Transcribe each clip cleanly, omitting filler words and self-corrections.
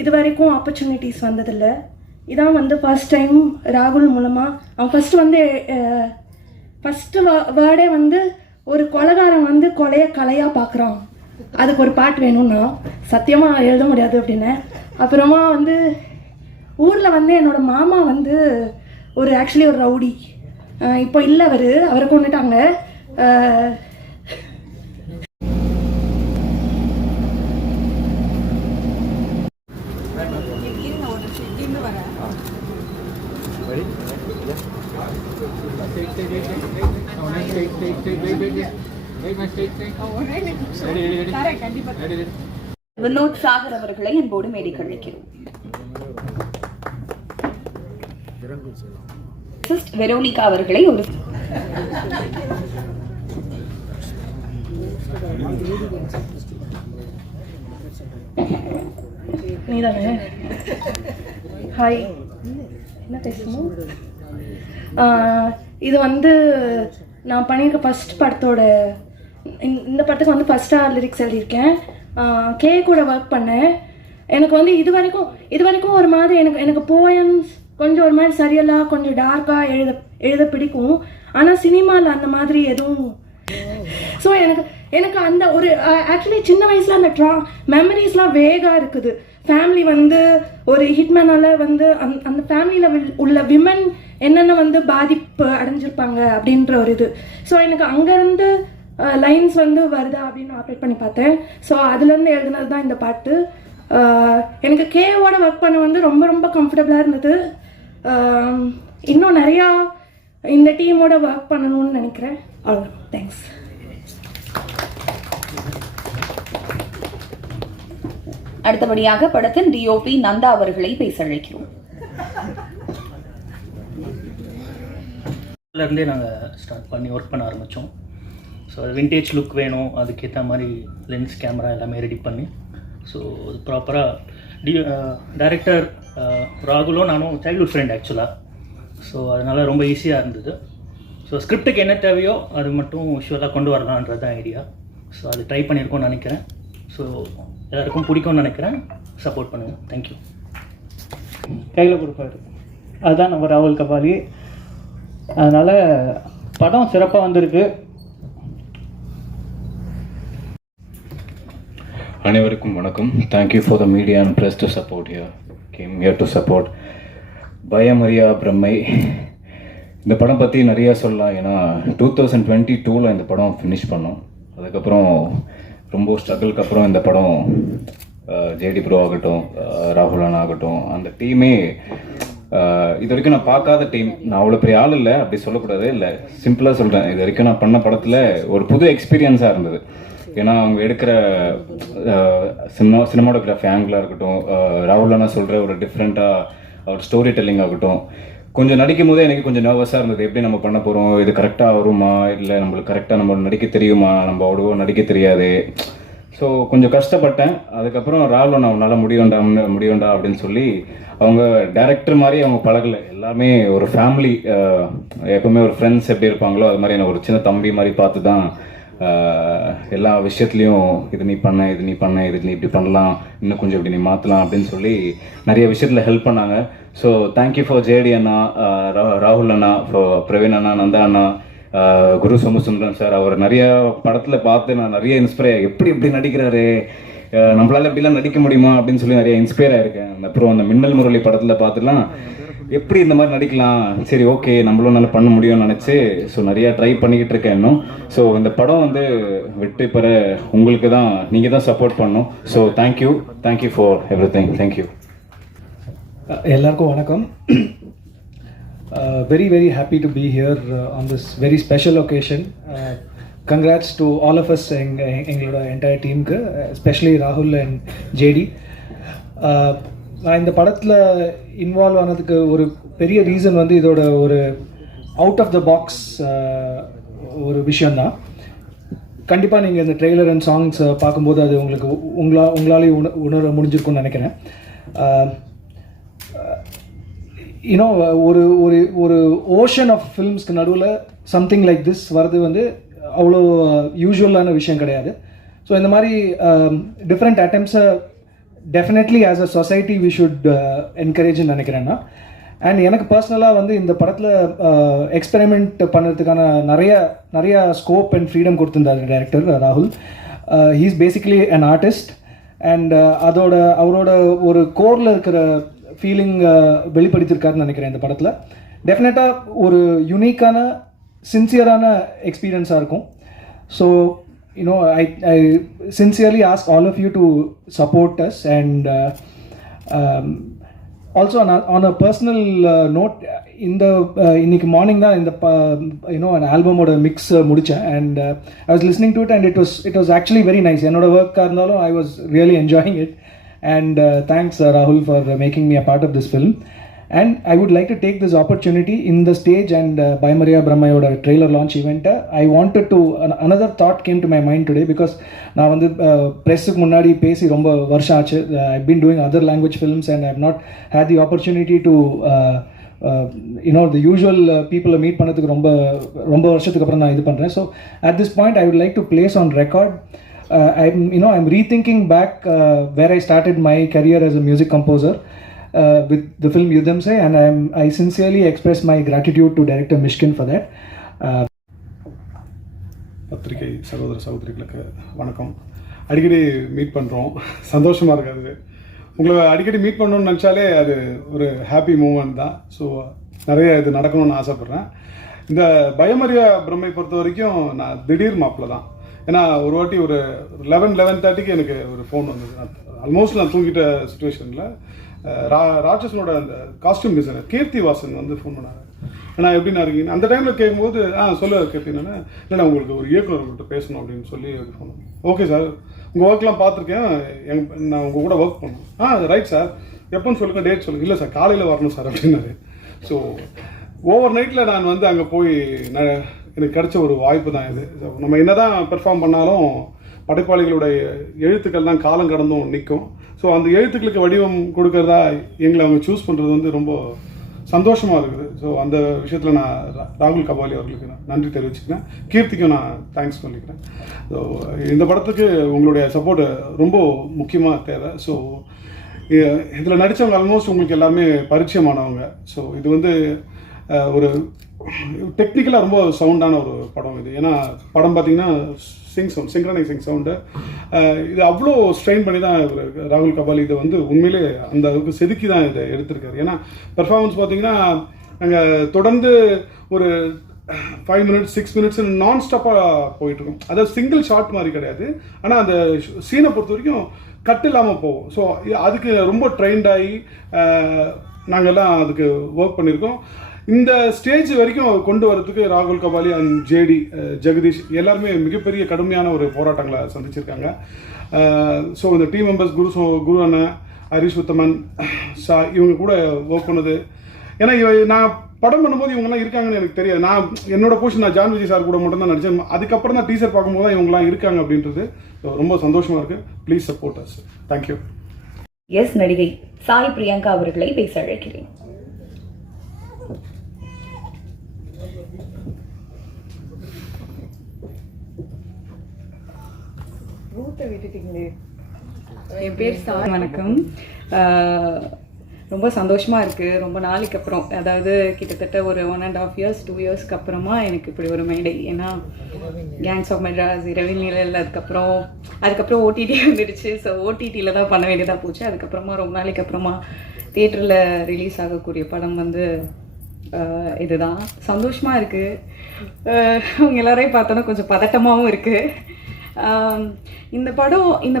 இது வரைக்கும் ஆப்பர்ச்சுனிட்டிஸ் வந்ததில்லை. இதான் வந்து ஃபர்ஸ்ட் டைம் ராகுல் மூலமாக. அவன் ஃபஸ்ட்டு வேர்டே வந்து ஒரு கொலைகாரன் வந்து கொலையை கலையாக பார்க்குறான், அதுக்கு ஒரு பாட்டு வேணும்னா சத்தியமாக எழுத முடியாது அப்படின்னு. அப்புறமா வந்து ஊரில் வந்து என்னோடய மாமா வந்து ஆக்சுவலி ஒரு ரவுடி. இப்போ இல்லை, அவரை கொண்டுட்டாங்க. வினோத் சாகர் அவர்களை என்போடு மேடைக்கு அழைக்கிறோம். வெரோனிகா அவர்களை ஒரு நீதானே? ஹாய், என்ன பேசணும்? இது வந்து நான் பண்ணியிருக்க ஃபஸ்ட் படத்தோட இந்த படத்துக்கு வந்து ஃபஸ்ட்டாக லிரிக்ஸ் எழுதியிருக்கேன். கே கூட ஒர்க் பண்ணேன். எனக்கு வந்து இது வரைக்கும் ஒரு மாதிரி எனக்கு போயம்ஸ் கொஞ்சம் ஒரு மாதிரி சரியெல்லாம் கொஞ்சம் டார்க்காக எழுத பிடிக்கும். ஆனால் சினிமாவில் அந்த மாதிரி எதுவும். ஸோ எனக்கு அந்த ஒரு ஆக்சுவலி சின்ன வயசில் அந்த மெமரிஸ்லாம் வேகாக இருக்குது. ஃபேமிலி வந்து ஒரு ஹிட்மேனால் வந்து அந்த ஃபேமிலியில் உள்ள விமன் என்னென்ன வந்து பாதிப்பு அடைஞ்சிருப்பாங்க அப்படின்ற ஒரு இது. ஸோ எனக்கு அங்கேருந்து லைன்ஸ் வந்து வருதா அப்படின்னு ஆப்ரேட் பண்ணி பார்த்தேன். ஸோ அதுலேருந்து எழுதுனது தான் இந்த பாட்டு. எனக்கு கேவோட ஒர்க் பண்ண வந்து ரொம்ப ரொம்ப கம்ஃபர்டபுளாக இருந்தது. இன்னும் நிறையா இந்த டீமோட ஒர்க் பண்ணணும்னு நினைக்கிறேன். அவ்வளோதான். தேங்க்ஸ். அடுத்தபடியாக படத்தின் டிஓபி நந்தா அவர்களை பேச அழைக்கிறோம். இருந்தே நாங்கள் ஸ்டார்ட் பண்ணி ஒர்க் பண்ண ஆரம்பித்தோம். ஸோ அது விண்டேஜ் லுக் வேணும், அதுக்கேற்ற மாதிரி லென்ஸ் கேமரா எல்லாமே ரெடி பண்ணி ஸோ அது ப்ராப்பராக டைரக்டர் ராகுலும் நானும் சைல்ட்ஹுட் ஃப்ரெண்ட் ஆக்சுவலாக. ஸோ அதனால் ரொம்ப ஈஸியாக இருந்தது. ஸோ ஸ்கிரிப்டுக்கு என்ன தேவையோ அது மட்டும் விஷுவலாக கொண்டு வரலான்றது தான் ஐடியா. ஸோ அது ட்ரை பண்ணியிருக்கோம்னு நினைக்கிறேன். ஸோ எல்லாருக்கும் பிடிக்கும்னு நினைக்கிறேன். சப்போர்ட் பண்ணுங்கள். தேங்க்யூ. கையில் கொடுப்பாரு, அதுதான் நம்ம ராகுல் கபாலி. அதனால் படம் சிறப்பாக வந்திருக்கு. அனைவருக்கும் வணக்கம். Thank you for the media and press to support here. Came here to support. Bayamariya Brammai. இந்த படம் பற்றி நிறையா சொல்லலாம். ஏன்னா 2022 இந்த படம் ஃபினிஷ் பண்ணோம். அதுக்கப்புறம் ரொம்ப ஸ்ட்ரகிளுக்கு அப்புறம் இந்த படம் ஜேடி ப்ரோ ஆகட்டும், ராகுல் அண்ணா ஆகட்டும், அந்த டீமே இது வரைக்கும் நான் பார்க்காத டீம். நான் அவ்வளோ பெரிய ஆள் இல்லை, அப்படி சொல்லக்கூடாது, இல்லை சிம்பிளாக சொல்கிறேன். இது வரைக்கும் நான் பண்ண படத்தில் ஒரு புது எக்ஸ்பீரியன்ஸாக இருந்தது. ஏன்னா அவங்க எடுக்கிற சினிமாட்டோகிராஃபி ஆங்கிளாக இருக்கட்டும், ராகுல் அண்ணா சொல்கிற ஒரு டிஃப்ரெண்ட்டாக அவர் ஸ்டோரி டெல்லிங் ஆகட்டும், கொஞ்சம் நடிக்கும் போதே எனக்கு கொஞ்சம் நர்வஸாக இருந்தது. எப்படி நம்ம பண்ண போகிறோம், இது கரெக்டாக வருமா, இல்லை நம்மளுக்கு கரெக்டாக நம்ம நடிக்க தெரியுமா, நம்ம அவ்வளோ நடிக்க தெரியாது. ஸோ கொஞ்சம் கஷ்டப்பட்டேன். அதுக்கப்புறம் ராகுல் நான் உன்னால் முடியும்டா அப்படின்னு சொல்லி அவங்க டைரக்டர் மாதிரி அவங்க பழகலை. எல்லாமே ஒரு ஃபேமிலி, எப்பவுமே ஒரு ஃப்ரெண்ட்ஸ் எப்படி இருப்பாங்களோ அது மாதிரி எனக்கு ஒரு சின்ன தம்பி மாதிரி பார்த்து தான் எல்லா விஷயத்துலையும் இது நீ இப்படி பண்ணலாம், இன்னும் கொஞ்சம் இப்படி நீ மாற்றலாம் அப்படின்னு சொல்லி நிறைய விஷயத்தில் ஹெல்ப் பண்ணாங்க. ஸோ தேங்க்யூ ஃபார் ஜேடி அண்ணா, ராகுல் அண்ணா, ஃபார் பிரவீன் அண்ணா, நந்தா அண்ணா, குரு சோமசுந்தரன் சார். அவர் நிறைய படத்தில் பார்த்து நான் நிறைய இன்ஸ்பயர், எப்படி நடிக்கிறாரு, நம்மளால எப்படிலாம் நடிக்க முடியுமா அப்படின்னு சொல்லி நிறைய இன்ஸ்பயர் ஆயிருக்கேன். அப்புறம் அந்த மின்னல் முரளி படத்தில் பார்த்துலாம் எப்படி இந்த மாதிரி நடிக்கலாம், சரி ஓகே நம்மளும் நல்லா பண்ண முடியும்னு நினச்சி ஸோ நிறையா ட்ரை பண்ணிக்கிட்டு இருக்கேன் இன்னும். ஸோ இந்த படம் வந்து வெற்றி பெற உங்களுக்கு தான், நீங்கள் தான் சப்போர்ட் பண்ணணும். So thank you for every thing. Thank you. எல்லாருக்கும் வணக்கம். Very very happy to be here on this very special occasion. Congrats to all of us எங்களோட entire team க்கு, especially Rahul and JD. நான் இந்த படத்தில் இன்வால்வ் ஆனதுக்கு ஒரு பெரிய ரீசன் வந்து இதோட ஒரு அவுட் ஆஃப் த பாக்ஸ் ஒரு விஷயந்தான். கண்டிப்பாக நீங்கள் இந்த ட்ரெய்லர் அண்ட் சாங்ஸ் பார்க்கும்போது அது உங்களுக்கு உங்களாலே உணர முடிஞ்சிருக்கும்னு நினைக்கிறேன். யூனோ ஒரு ஒரு ஒரு ஓஷன் ஆஃப் ஃபில்ம்ஸ்க்கு நடுவில் சம்திங் லைக் திஸ் வர்றது வந்து அவ்வளோ யூஸ்வலான விஷயம் கிடையாது. ஸோ இந்த மாதிரி டிஃப்ரெண்ட் அட்டெம்ப்ஸை definitely as a society we should என்கரேஜ்னு நினைக்கிறேன்னா. அண்ட் எனக்கு பர்சனலாக வந்து இந்த படத்தில் எக்ஸ்பெரிமெண்ட் பண்ணுறதுக்கான நிறையா ஸ்கோப் அண்ட் ஃப்ரீடம் கொடுத்துருந்தார் டைரக்டர் ராகுல். He is basically an artist and அவரோட ஒரு கோரில் இருக்கிற ஃபீலிங் வெளிப்படுத்தியிருக்காருன்னு நினைக்கிறேன் இந்த படத்தில். டெஃபினட்டாக ஒரு யூனிக்கான சின்சியரான எக்ஸ்பீரியன்ஸாக இருக்கும். So I sincerely ask all of you to support us. And also on a personal note, இன்னைக்கு மார்னிங் தான் இந்த an ஆல்பமோட மிக்ஸ் முடித்தேன். And I was listening to it and it was actually very nice. என்னோட ஒர்க்காக இருந்தாலும் I was really enjoying it. And thanks Rahul for making me a part of this film. And I would like to take this opportunity in the stage and Bayamaria Brahmayoda trailer launch event. I wanted to, another thought came to my mind today because நான் வந்து ப்ரெஸ்ஸுக்கு முன்னாடி பேசி ரொம்ப வருஷம் ஆச்சு. I've been doing other language films and I've not had the opportunity to the usual people meet பண்ணதுக்கு ரொம்ப வருஷத்துக்கு அப்புறம் நான் இது பண்ணுறேன். So at this point I would like to place on record I'm rethinking back where I started my career as a music composer. With the film Yuddham Se, and I sincerely express my gratitude to director Mishkin for that. பத்திரிகை சகோதரிகளுக்கு வணக்கம். அடிக்கடி meet பண்ணுறோம், சந்தோஷமாக இருக்காது. உங்களை அடிக்கடி meet பண்ணணும்னு நினச்சாலே அது ஒரு ஹாப்பி மூமெண்ட் தான். ஸோ நிறைய இது நடக்கணும்னு ஆசைப்பட்றேன். இந்த பயமறியா பிரம்மை பொறுத்த வரைக்கும் நான் திடீர் மாப்பிள்ள தான். ஏன்னா ஒரு வாட்டி ஒரு 11:30க்கு எனக்கு ஒரு ஃபோன் வந்தது. ஆல்மோஸ்ட் நான் தூங்கிட்ட சுச்சுவேஷனில் ராட்சசனோட அந்த காஸ்டியூம் டிசைனர் கீர்த்தி வாசன் வந்து ஃபோன் பண்ணாங்க. ஏன்னா எப்படின்னா இருக்கீங்க அந்த டைமில் கேட்கும்போது சொல்ல கீர்த்தி என்னென்னா இல்லை உங்களுக்கு ஒரு இயக்குனர்கிட்ட பேசணும் அப்படின்னு சொல்லி ஃபோன். ஓகே சார், உங்கள் ஒர்க்லாம் பார்த்துருக்கேன், நான் உங்கள் கூட ஒர்க் பண்ணேன். ரைட் சார், எப்போன்னு சொல்லுங்கள், டேட் சொல்லுங்கள். இல்லை சார் காலையில் வரணும் சார் அப்படின்னாரு. ஸோ ஓவர் நைட்டில் நான் வந்து அங்கே போய் எனக்கு கிடைச்ச ஒரு வாய்ப்பு தான் இது. நம்ம என்ன தான் பெர்ஃபார்ம் பண்ணாலும் படைப்பாளிகளுடைய எழுத்துக்கள் தான் காலம் கடந்தும் நிற்கும். ஸோ அந்த எழுத்துக்களுக்கு வடிவம் கொடுக்கறதா எங்களை அவங்க சூஸ் பண்ணுறது வந்து ரொம்ப சந்தோஷமாக இருக்குது. ஸோ அந்த விஷயத்தில் நான் ராகுல் கபாலி அவர்களுக்கு நான் நன்றி தெரிவிச்சுக்கிறேன். கீர்த்திக்கும் நான் தேங்க்ஸ் சொல்லிக்கிறேன். ஸோ இந்த படத்துக்கு உங்களுடைய சப்போர்ட் ரொம்ப முக்கியமாக தேவை. ஸோ இதில் நடித்தவங்க ஆல்மோஸ்ட் உங்களுக்கு எல்லாமே பரிச்சயமானவங்க. ஸோ இது வந்து ஒரு டெக்னிக்கலாக ரொம்ப சவுண்டான ஒரு படம் இது. ஏன்னா படம் பார்த்தீங்கன்னா சிங்க்ரனைசிங் சவுண்டு இது அவ்வளோ ஸ்ட்ரெயின் பண்ணி தான் ராகுல் கபாலி இதை வந்து உண்மையிலே அந்த அளவுக்கு செதுக்கி தான் இதை எடுத்திருக்காரு. ஏன்னா பெர்ஃபார்மன்ஸ் பார்த்தீங்கன்னா நாங்கள் தொடர்ந்து ஒரு 5 minutes 6 minutes நான் ஸ்டாப்பாக போயிட்டுருக்கோம். அதாவது சிங்கிள் ஷாட் மாதிரி கிடையாது, ஆனால் அந்த சீனை பொறுத்த வரைக்கும் கட் இல்லாமல் போகும். ஸோ அதுக்கு ரொம்ப ட்ரெயின்டாகி நாங்கள்லாம் அதுக்கு ஒர்க் பண்ணியிருக்கோம். இந்த ஸ்டேஜ் வரைக்கும் கொண்டு வரதுக்கு ராகுல் கபாலி அண்ட் ஜேடி ஜெகதீஷ் எல்லாருமே மிகப்பெரிய கடுமையான ஒரு போராட்டங்களை சந்திச்சிருக்காங்க. ஸோ இந்த டீம் மெம்பர்ஸ் குரு அண்ணன், ஹரிஷ் உத்தமன், இவங்க கூட ஒர்க் பண்ணது. ஏன்னா நான் படம் பண்ணும்போது இவங்கெல்லாம் இருக்காங்கன்னு எனக்கு தெரியாது. நான் என்னோட போர்ஷன் நான் ஜான் விஜய் சார் கூட மட்டும் தான் நடிச்சேன். அதுக்கப்புறம் தான் டீசர் பார்க்கும்போது தான் இவங்கெல்லாம் இருக்காங்க அப்படின்றது ரொம்ப சந்தோஷமாக இருக்குது. Please support us. Thank you. Yes, நடிகை சாய் பிரியங்கா அவர்களை பேச அழைக்கிறேன். என் பேர் சாய். வணக்கம். ரொம்ப சந்தோஷமாக இருக்குது. ரொம்ப நாளைக்கு அப்புறம், அதாவது கிட்டத்தட்ட ஒரு 1.5 years 2 yearsக்கு அப்புறமா எனக்கு இப்படி ஒரு மேடை. ஏன்னா கேங்ஸ் ஆஃப் மெட்ராஸ், இரவில் நிழல், அதுக்கப்புறம் ஓடிடி வந்துடுச்சு. ஸோ ஓடிடியில் தான் பண்ண வேண்டியதாக போச்சு. அதுக்கப்புறமா ரொம்ப நாளைக்கு அப்புறமா தியேட்டரில் ரிலீஸ் ஆகக்கூடிய படம் வந்து இதுதான். சந்தோஷமாக இருக்குது. அவங்க எல்லாரையும் பார்த்தோன்னா கொஞ்சம் பதட்டமாகவும் இருக்குது. இந்த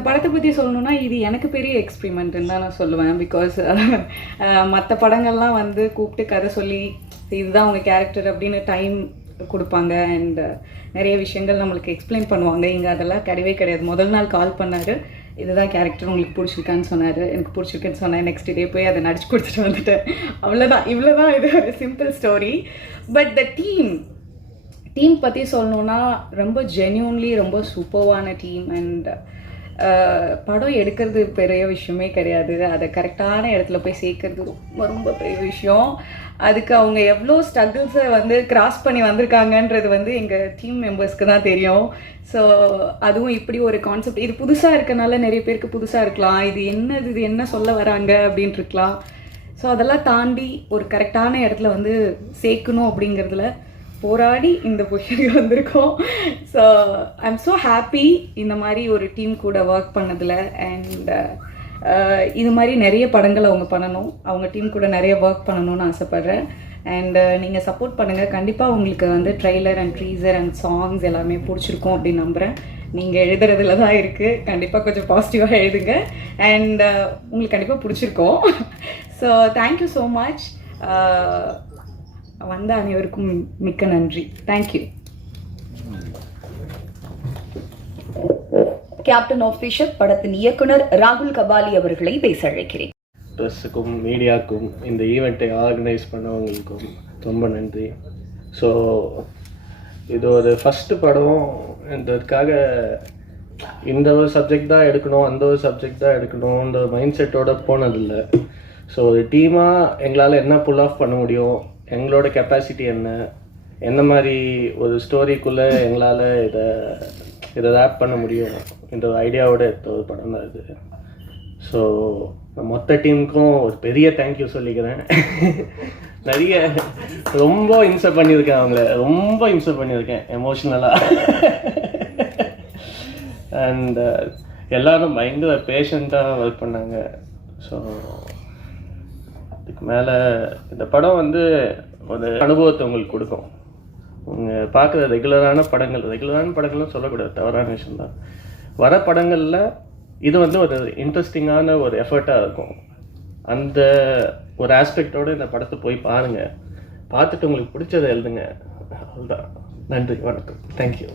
படத்தை பற்றி சொல்லணுன்னா இது எனக்கு பெரிய எக்ஸ்பிரிமெண்ட்டுன்னு தான் நான் சொல்லுவேன். பிகாஸ் மற்ற படங்கள்லாம் வந்து கூப்பிட்டு கதை சொல்லி இதுதான் அவங்க கேரக்டர் அப்படின்னு டைம் கொடுப்பாங்க அண்ட் நிறைய விஷயங்கள் நம்மளுக்கு எக்ஸ்பிளைன் பண்ணுவாங்க. இங்கே அதெல்லாம் கிடையவே கிடையாது. முதல் நாள் கால் பண்ணார், இதுதான் கேரக்டர், உங்களுக்கு பிடிச்சிருக்கான்னு சொன்னார். எனக்கு பிடிச்சிருக்குன்னு சொன்னேன். நெக்ஸ்ட் டே போய் அதை நடிச்சு கொடுத்துட்டு வந்துட்டேன். அவ்வளோதான். இவ்வளோதான். இது ஒரு simple story. But the team பற்றி சொல்லணுன்னா ரொம்ப ஜென்யூன்லி ரொம்ப சூப்பர்வான டீம். அண்ட் படம் எடுக்கிறது பெரிய விஷயமே கிடையாது, அதை கரெக்டான இடத்துல போய் சேர்க்கறது ரொம்ப ரொம்ப பெரிய விஷயம். அதுக்கு அவங்க எவ்வளோ ஸ்ட்ரகிள்ஸை வந்து கிராஸ் பண்ணி வந்திருக்காங்கன்றது வந்து எங்கள் டீம் மெம்பர்ஸ்க்கு தான் தெரியும். ஸோ அதுவும் இப்படி ஒரு கான்செப்ட், இது புதுசாக இருக்கனால நிறைய பேருக்கு புதுசாக இருக்கலாம், இது என்ன சொல்ல வராங்க அப்படின்ட்டு இருக்கலாம். ஸோ அதெல்லாம் தாண்டி ஒரு கரெக்டான இடத்துல வந்து சேர்க்கணும் அப்படிங்கிறதுல போராடி இந்த பொசிஷனுக்கு வந்திருக்கோம். So I am so happy இந்த மாதிரி ஒரு டீம் கூட ஒர்க் பண்ணதில். அண்ட் இது மாதிரி நிறைய படங்கள் அவங்க பண்ணணும், அவங்க டீம் கூட நிறைய ஒர்க் பண்ணணும்னு ஆசைப்பட்றேன். அண்ட் நீங்கள் சப்போர்ட் பண்ணுங்கள். கண்டிப்பாக உங்களுக்கு வந்து ட்ரெய்லர் அண்ட் ட்ரீசர் அண்ட் சாங்ஸ் எல்லாமே பிடிச்சிருக்கும் அப்படின்னு நம்புகிறேன். நீங்கள் எழுதுறதுல தான் இருக்குது, கண்டிப்பாக கொஞ்சம் பாசிட்டிவாக எழுதுங்க. அண்ட் உங்களுக்கு கண்டிப்பாக பிடிச்சிருக்கோம். So thank you so much. வந்த அனைவருக்கும் மிக்க நன்றி. தேங்க்யூ. கேப்டன் ஆஃப் ஃபிஷர் படத்தின் இயக்குனர் ராகுல் கபாலி அவர்களை பேச அழைக்கிறேன். ப்ரெஸ்ஸுக்கும் மீடியாவுக்கும் இந்த ஈவெண்ட்டை ஆர்கனைஸ் பண்ணவங்களுக்கும் ரொம்ப நன்றி. ஸோ இது ஒரு ஃபஸ்ட்டு படம்ன்றதுக்காக இந்த ஒரு சப்ஜெக்ட் தான் எடுக்கணும், அந்த ஒரு சப்ஜெக்ட் தான் எடுக்கணுன்ற மைண்ட் செட்டோடு போனதில்லை. ஸோ ஒரு டீமாக எங்களால் என்ன புல் ஆஃப் பண்ண முடியும், எங்களோட கெப்பாசிட்டி என்ன மாதிரி ஒரு ஸ்டோரிக்குள்ளே எங்களால் இதை ரேப் பண்ண முடியும் இந்த ஐடியாவோட எடுத்த ஒரு படம் தான் இது. ஸோ மொத்த டீமுக்கும் ஒரு பெரிய தேங்க்யூ சொல்லிக்கிறேன். நிறைய ரொம்ப இன்சர்ட் பண்ணியிருக்கேன், அவங்கள ரொம்ப இன்சர்ட் பண்ணியிருக்கேன் எமோஷ்னலாக. அண்ட் எல்லோரும் பயங்கர பேஷண்ட்டாக ஒர்க் பண்ணாங்க. ஸோ அதுக்கு மேலே இந்த படம் வந்து ஒரு அனுபவத்தை உங்களுக்கு கொடுக்கும். உங்கள் பார்க்குற ரெகுலரான படங்கள்லாம் சொல்லக்கூடாது, தவறான விஷயம்தான். வர படங்களில் இது வந்து ஒரு இன்ட்ரெஸ்டிங்கான ஒரு எஃபர்ட்டாக இருக்கும். அந்த ஒரு ஆஸ்பெக்டோடு இந்த படத்தை போய் பாருங்கள், பார்த்துட்டு உங்களுக்கு பிடிச்சதை எழுதுங்க. அதுதான். நன்றி, வணக்கம், தேங்க்யூ.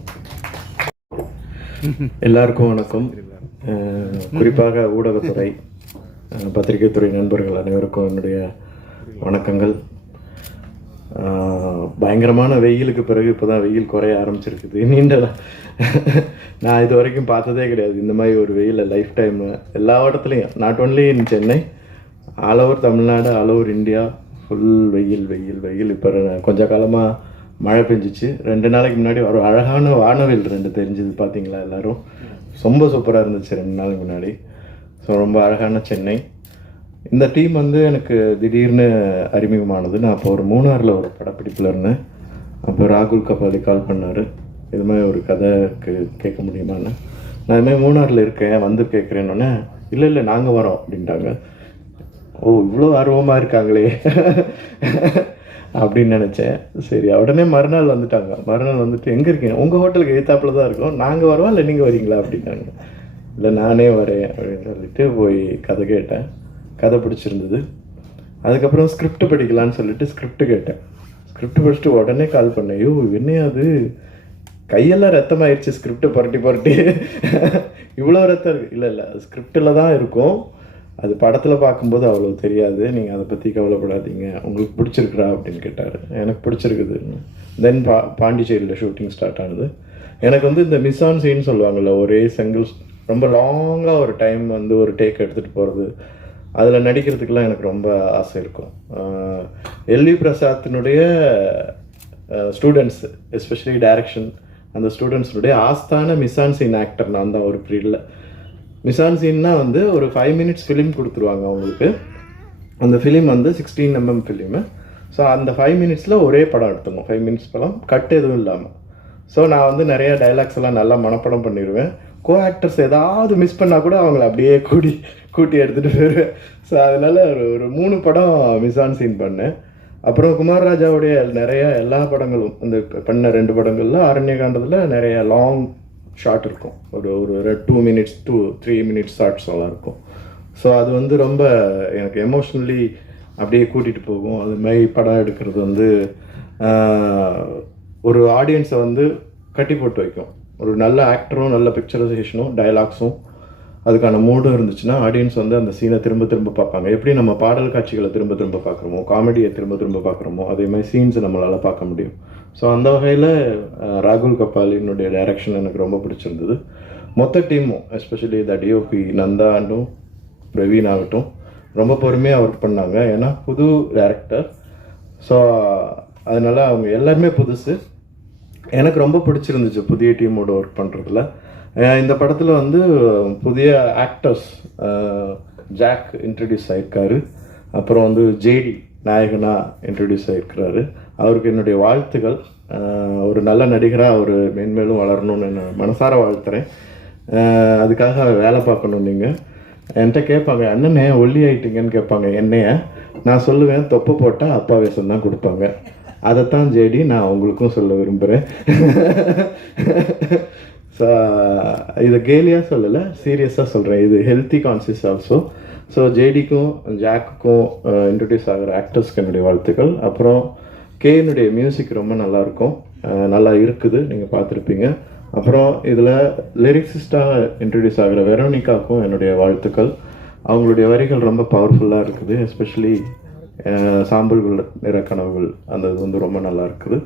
எல்லாருக்கும் வணக்கம். குறிப்பாக ஊடகத்துறை, பத்திரிகை துறை நண்பர்கள் அனைவருக்கும் என்னுடைய வணக்கங்கள். பயங்கரமான வெயிலுக்கு பிறகு இப்போ தான் வெயில் குறைய ஆரம்பிச்சிருக்குது. நான் இது வரைக்கும் பார்த்ததே கிடையாது இந்த மாதிரி ஒரு வெயில் லைஃப் டைம். எல்லா இடத்துலையும், not only in Chennai, all over Tamil Nadu, all over India full வெயில் வெயில் வெயில். இப்போ கொஞ்ச காலமாக மழை பெஞ்சிச்சு. 2 நாளைக்கு முன்னாடி ஒரு அழகான வானவில் 2 தெரிஞ்சுது, பார்த்தீங்களா எல்லோரும்? ரொம்ப சூப்பராக இருந்துச்சு 2 நாளைக்கு முன்னாடி. ஸோ ரொம்ப அழகான சென்னை. இந்த டீம் வந்து எனக்கு திடீர்னு அறிமுகமானது. நான் அப்போ ஒரு மூணாரில் ஒரு படப்பிடிப்பில் இருந்தேன். அப்போ ராகுல் கபாலி கால் பண்ணார், இது மாதிரி ஒரு கதைக்கு கேட்க முடியுமான்னு. நான் இதுமாதிரி மூணாரில் இருக்கேன், வந்து கேட்குறேன்னொன்னே, இல்லை நாங்கள் வரோம் அப்படின்ட்டாங்க. ஓ, இவ்வளோ ஆர்வமாக இருக்காங்களே அப்படின்னு நினச்சேன். சரி, உடனே மறுநாள் வந்துட்டாங்க. மறுநாள் வந்துட்டு, எங்கே இருக்கீங்க? உங்கள் ஹோட்டலுக்கு எதிர்த்தாப்புல தான் இருக்கோம், நாங்கள் வரோம் இல்லை நீங்கள் வரீங்களா அப்படின்னாங்க. இல்லை நானே வரேன் அப்படின்னு சொல்லிட்டு போய் கதை கேட்டேன். கதை பிடிச்சிருந்தது. அதுக்கப்புறம் ஸ்கிரிப்ட் படிக்கலான்னு சொல்லிட்டு ஸ்கிரிப்ட் கேட்டேன். ஸ்கிரிப்ட் படிச்சுட்டு உடனே கால் பண்ணேன். ஐயோ என்னையா அது, கையெல்லாம் ரத்தமாயிடுச்சு ஸ்கிரிப்டை புரட்டி இவ்வளோ ரத்தம் இருக்குது. இல்லை அது ஸ்கிரிப்டில் தான் இருக்கும், அது படத்தில் பார்க்கும்போது அவ்வளோ தெரியாது, நீங்கள் அதை பற்றி கவலைப்படாதீங்க, உங்களுக்கு பிடிச்சிருக்குறா அப்படின்னு கேட்டார். எனக்கு பிடிச்சிருக்குது. தென் பாண்டிச்சேரியில் ஷூட்டிங் ஸ்டார்ட் ஆனது. எனக்கு வந்து இந்த மிஸ் ஆன் சீன் சொல்லுவாங்கள்ல, ஒரே செங்கிள் ரொம்ப லாங்காக ஒரு டைம் வந்து ஒரு டேக் எடுத்துகிட்டு போகிறது, அதில் நடிக்கிறதுக்கெலாம் எனக்கு ரொம்ப ஆசை இருக்கும். எல்வி பிரசாத்தினுடைய ஸ்டூடெண்ட்ஸ், எஸ்பெஷலி டைரக்ஷன், அந்த ஸ்டூடெண்ட்ஸுடைய ஆஸ்தான மிஸ் ஆன் சீன் ஆக்டர் நான் தான் ஒரு பீரியடில். மிஸ் ஆன் சீன்னா வந்து ஒரு 5 minutes ஃபிலிம் கொடுத்துருவாங்க அவங்களுக்கு. அந்த ஃபிலிம் வந்து 16 mm ஃபிலிமு. ஸோ அந்த 5 minutesல ஒரே படம் எடுத்துடணும், 5 minutes படம், கட் எதுவும் இல்லாமல். ஸோ நான் வந்து நிறைய டைலாக்ஸ் எல்லாம் நல்லா மனப்படம் பண்ணிடுவேன். கோ ஆக்டர்ஸ் ஏதாவது மிஸ் பண்ணால் கூட அவங்கள அப்படியே கூட்டி எடுத்துகிட்டு போயிடுவேன். ஸோ அதனால் ஒரு 3 படம் மிஸ் ஆன் சீன் பண்ணேன். அப்புறம் குமார் ராஜாவுடைய நிறைய எல்லா படங்களும், அந்த பண்ண 2 படங்களில் ஆரண்யகாண்டத்தில் நிறைய லாங் ஷார்ட் இருக்கும், ஒரு 2 minutes to 3 minutes ஷார்ட்ஸ் எல்லாம் இருக்கும். ஸோ அது வந்து ரொம்ப எனக்கு எமோஷ்னலி அப்படியே கூட்டிகிட்டு போகும். அது மாதிரி படம் எடுக்கிறது வந்து ஒரு ஆடியன்ஸை வந்து கட்டி போட்டு வைக்கும். ஒரு நல்ல ஆக்டரும் நல்ல பிக்சரைசேஷனும் டயலாக்ஸும் அதுக்கான மூடும் இருந்துச்சுன்னா ஆடியன்ஸ் வந்து அந்த சீனை திரும்ப திரும்ப பார்ப்பாங்க. எப்படி நம்ம பாடல் காட்சிகளை திரும்ப திரும்ப பார்க்குறோமோ, காமெடியை திரும்ப திரும்ப பார்க்குறோமோ, அதே மாதிரி சீன்ஸை நம்மளால் பார்க்க முடியும். ஸோ அந்த வகையில் ராகுல் கபாலினுடைய டைரக்ஷன் எனக்கு ரொம்ப பிடிச்சிருந்தது. மொத்த டீமும் எஸ்பெஷலி த டிஓபி நந்தா அண்டும் பிரவீன் ஆகட்டும் ரொம்ப பொறுமையாக ஒர்க் பண்ணாங்க. ஏன்னா புது டேரக்டர், ஸோ அதனால் அவங்க எல்லாருமே புதுசு. எனக்கு ரொம்ப பிடிச்சிருந்துச்சு புதிய டீமோட ஒர்க் பண்ணுறதுல. இந்த படத்தில் வந்து புதிய ஆக்டர்ஸ் ஜாக் இன்ட்ரடியூஸ் ஆகிருக்காரு, அப்புறம் வந்து ஜேடி நாயகனாக இன்ட்ரடியூஸ் ஆகிருக்கிறாரு. அவருக்கு என்னுடைய வாழ்த்துக்கள். ஒரு நல்ல நடிகராக அவர் மென்மேலும் வளரணும்னு நான் மனசார வாழ்த்துறேன். அதுக்காக வேலை பார்க்கணும். நீங்கள் என்கிட்ட கேட்பாங்க, அண்ணனே ஒல்லி ஆகிட்டீங்கன்னு கேட்பாங்க என்னைய. நான் சொல்லுவேன், தொப்பு போட்டால் அப்பா வேஷம் தான் கொடுப்பாங்க. அதைத்தான் ஜேடி நான் உங்களுக்கும் சொல்ல விரும்புகிறேன். ஸோ இதை கேலியாக சொல்லலை, சீரியஸாக சொல்கிறேன். இது ஹெல்த்தி கான்சியஸ் ஆல்சோ. ஸோ ஜேடிக்கும் ஜாக்குக்கும் இன்ட்ரடியூஸ் ஆகிற ஆக்டர்ஸ்க்கு என்னுடைய வாழ்த்துக்கள். அப்புறம் கேனுடைய மியூசிக் ரொம்ப நல்லாயிருக்கும், நல்லா இருக்குது, நீங்கள் பார்த்துருப்பீங்க. அப்புறம் இதில் லிரிக்ஸிஸ்டாக இன்ட்ரடியூஸ் ஆகிற வெரோனிகாவுக்கும் என்னுடைய வாழ்த்துக்கள். அவங்களுடைய வரிகள் ரொம்ப பவர்ஃபுல்லாக இருக்குது, எஸ்பெஷலி சாம்பல் நிற கனவுகள் அந்த இது வந்து ரொம்ப நல்லா இருக்குது.